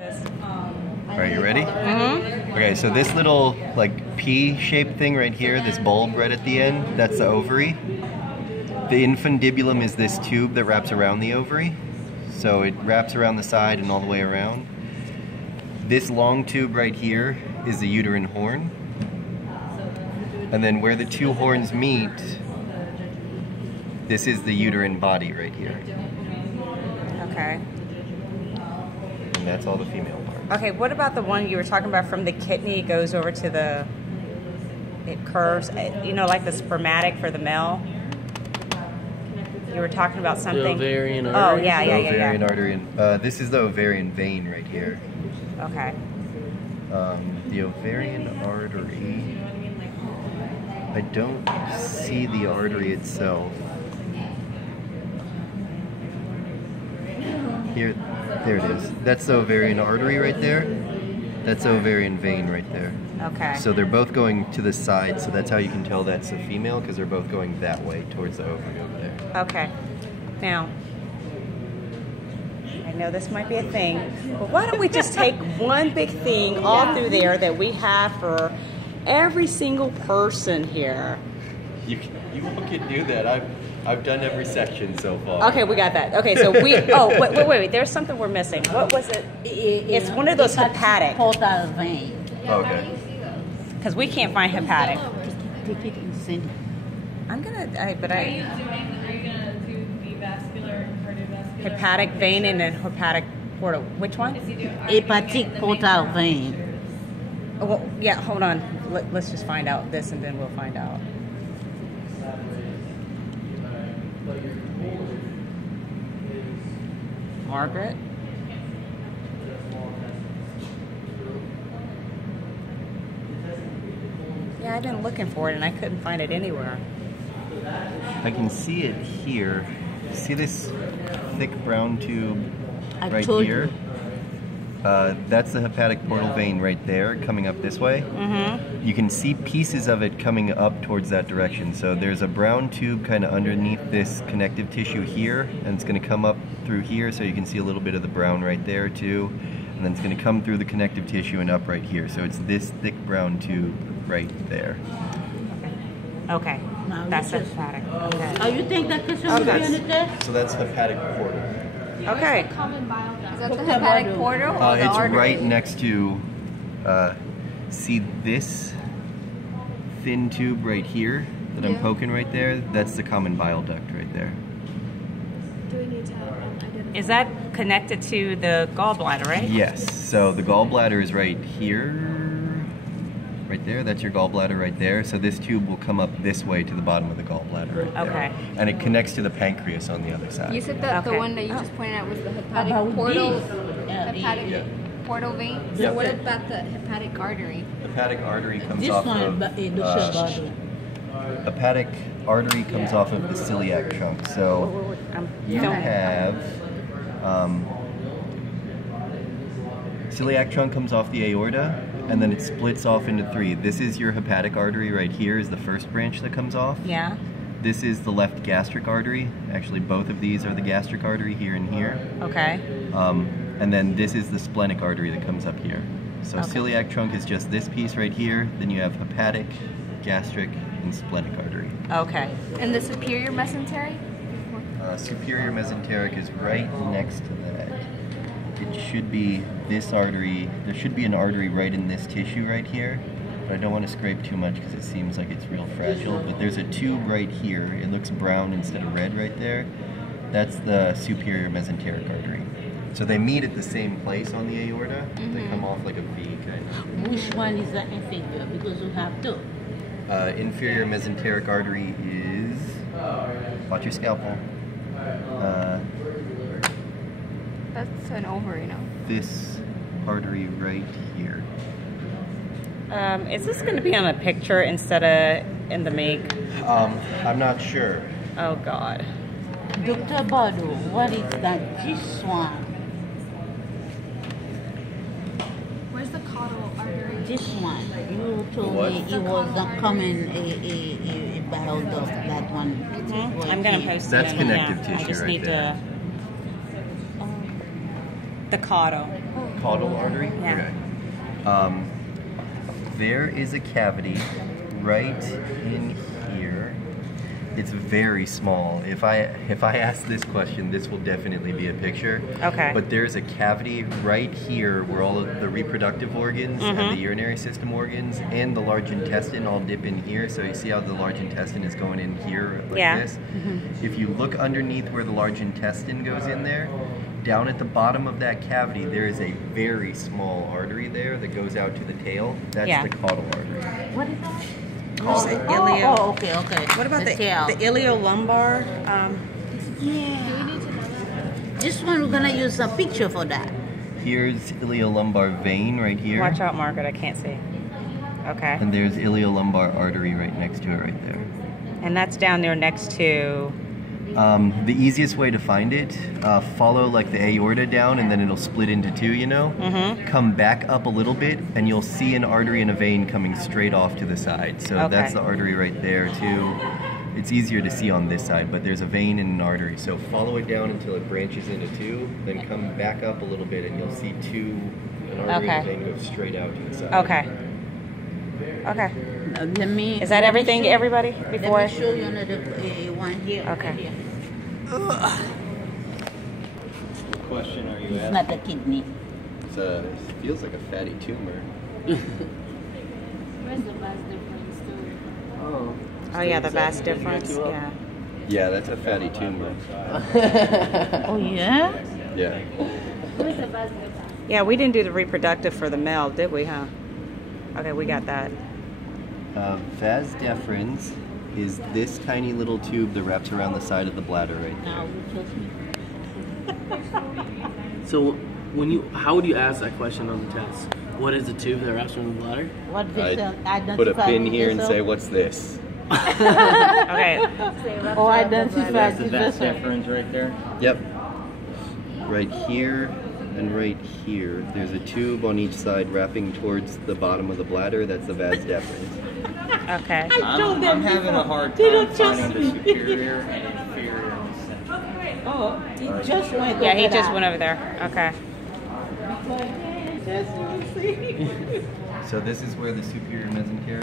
Alright, you ready? Mm-hmm. Okay, so this little like P-shaped thing right here, this bulb right at the end, that's the ovary. The infundibulum is this tube that wraps around the ovary. So it wraps around the side and all the way around. This long tube right here is the uterine horn. And then where the two horns meet, this is the uterine body right here. Okay. And that's all the female parts. Okay, what about the one you were talking about from the kidney, it goes over to the, it curves, you know, like the spermatic for the male? You were talking about something. The ovarian artery? Oh, yeah. Ovarian artery. And, this is the ovarian vein right here. Okay. The ovarian artery, I don't see the artery itself. Here, there it is. That's the ovarian artery right there. That's the ovarian vein right there. Okay. So they're both going to the side, so that's how you can tell that's a female, because they're both going that way towards the ovary over there. Okay. Now, I know this might be a thing, but why don't we just take one big thing all through there that we have for every single person here? You all can do that. I've done every section so far. Okay, we got that. Okay, so we, oh, wait, there's something we're missing. What was it? It's one of those hepatic. Portal vein. Okay. Because we can't find hepatic. Take it and send it. I'm gonna, Are you gonna do the vascular and cardiovascular? hepatic vein and then hepatic portal. Which one? Hepatic portal vein. Oh, well, yeah, hold on. Let's just find out this and then we'll find out. Margaret? Yeah, I've been looking for it and I couldn't find it anywhere. I can see it here. See this thick brown tube right here? That's the hepatic portal vein right there, coming up this way. Mm-hmm. You can see pieces of it coming up towards that direction. So there's a brown tube kind of underneath this connective tissue here, and it's going to come up through here, so you can see a little bit of the brown right there too. And then it's going to come through the connective tissue and up right here. So it's this thick brown tube right there. Okay. No, that's hepatic. Okay. Oh, you think that could be on the test? So that's hepatic portal. Okay. Is that the hepatic portal or the It's artery? right next to, see this thin tube right here that I'm poking right there? That's the common bile duct right there. Do we need to identify? Is that connected to the gallbladder, right? Yes, so the gallbladder is right here, right there. That's your gallbladder right there. So this tube will come up this way to the bottom of the gallbladder right there. Okay. And it connects to the pancreas on the other side. You said that the one that you just pointed out was the hepatic portal, hepatic portal vein. So Yeah. what about the hepatic artery? Hepatic artery comes This off one, of but it looks bottom. hepatic artery comes off of the celiac trunk. So you have celiac trunk comes off the aorta, and then it splits off into three. This is your hepatic artery right here, is the first branch that comes off. Yeah. This is the left gastric artery. Actually, both of these are the gastric artery here and here. Okay. And then this is the splenic artery that comes up here. So celiac trunk is just this piece right here. Then you have hepatic, gastric, and splenic artery. Okay. And the superior mesenteric? Superior mesenteric is right next to that. It should be this artery. There should be an artery right in this tissue right here. But I don't want to scrape too much because it seems like it's real fragile. But there's a tube right here. It looks brown instead of red right there. That's the superior mesenteric artery. So they meet at the same place on the aorta. They come off like a V kind of. Which one is the inferior? Because we have two. Inferior mesenteric artery is, watch your scalpel. That's an ovary, no? This artery right here. Is this going to be on a picture instead of in the make? I'm not sure. Oh, God. Dr. Badu, what is that? This one. Where's the caudal artery? This one. You told What? me it was a common a bile duct, that one. I'm going to post it. That's in, connective I tissue just right need there. to... The caudal. Caudal artery? Yeah. Okay. There is a cavity right in here. It's very small. If I ask this question, this will definitely be a picture. Okay. But there's a cavity right here where all of the reproductive organs and the urinary system organs and the large intestine all dip in here. So you see how the large intestine is going in here like this? If you look underneath where the large intestine goes in there, down at the bottom of that cavity, there is a very small artery there that goes out to the tail. That's the caudal artery. What is that? Okay. What about the tail? the iliolumbar? Yeah. Do we need to know that? This one we're gonna use a picture for that. Here's iliolumbar vein right here. Watch out, Margaret. I can't see. Okay. And there's iliolumbar artery right next to it right there. And that's down there next to... The easiest way to find it, follow like the aorta down and then it'll split into two, you know? Come back up a little bit and you'll see an artery and a vein coming straight off to the side. So that's the artery right there too. It's easier to see on this side, but there's a vein and an artery. So follow it down until it branches into two, then come back up a little bit and you'll see an artery and a vein go straight out to the side. Okay. Let me. Is that everything, everybody? Before Let me show you another one here. Okay. Here. What question are you It's asking? not the kidney. It feels like a fatty tumor. Where's the vas difference too? Oh yeah, the vas difference. Yeah. Yeah, that's a fatty tumor. Oh yeah. Yeah. Where's the vas difference? Yeah, we didn't do the reproductive for the male, did we, huh? Okay, we got that. Vas deferens is this tiny little tube that wraps around the side of the bladder right there. Now you trust me. So, how would you ask that question on the test? What is the tube that wraps around the bladder? What vessel? I'd put a pin here and say, what's this? Okay. Oh, identify That's the the vas vessel. deferens right there. Yep. Right here and right here. There's a tube on each side wrapping towards the bottom of the bladder. That's the vas deferens. Okay. I'm having a hard time finding the superior and inferior in the center. Oh, he just went. Yeah, he over just that. went over there. Okay. So this is where the superior mesenteric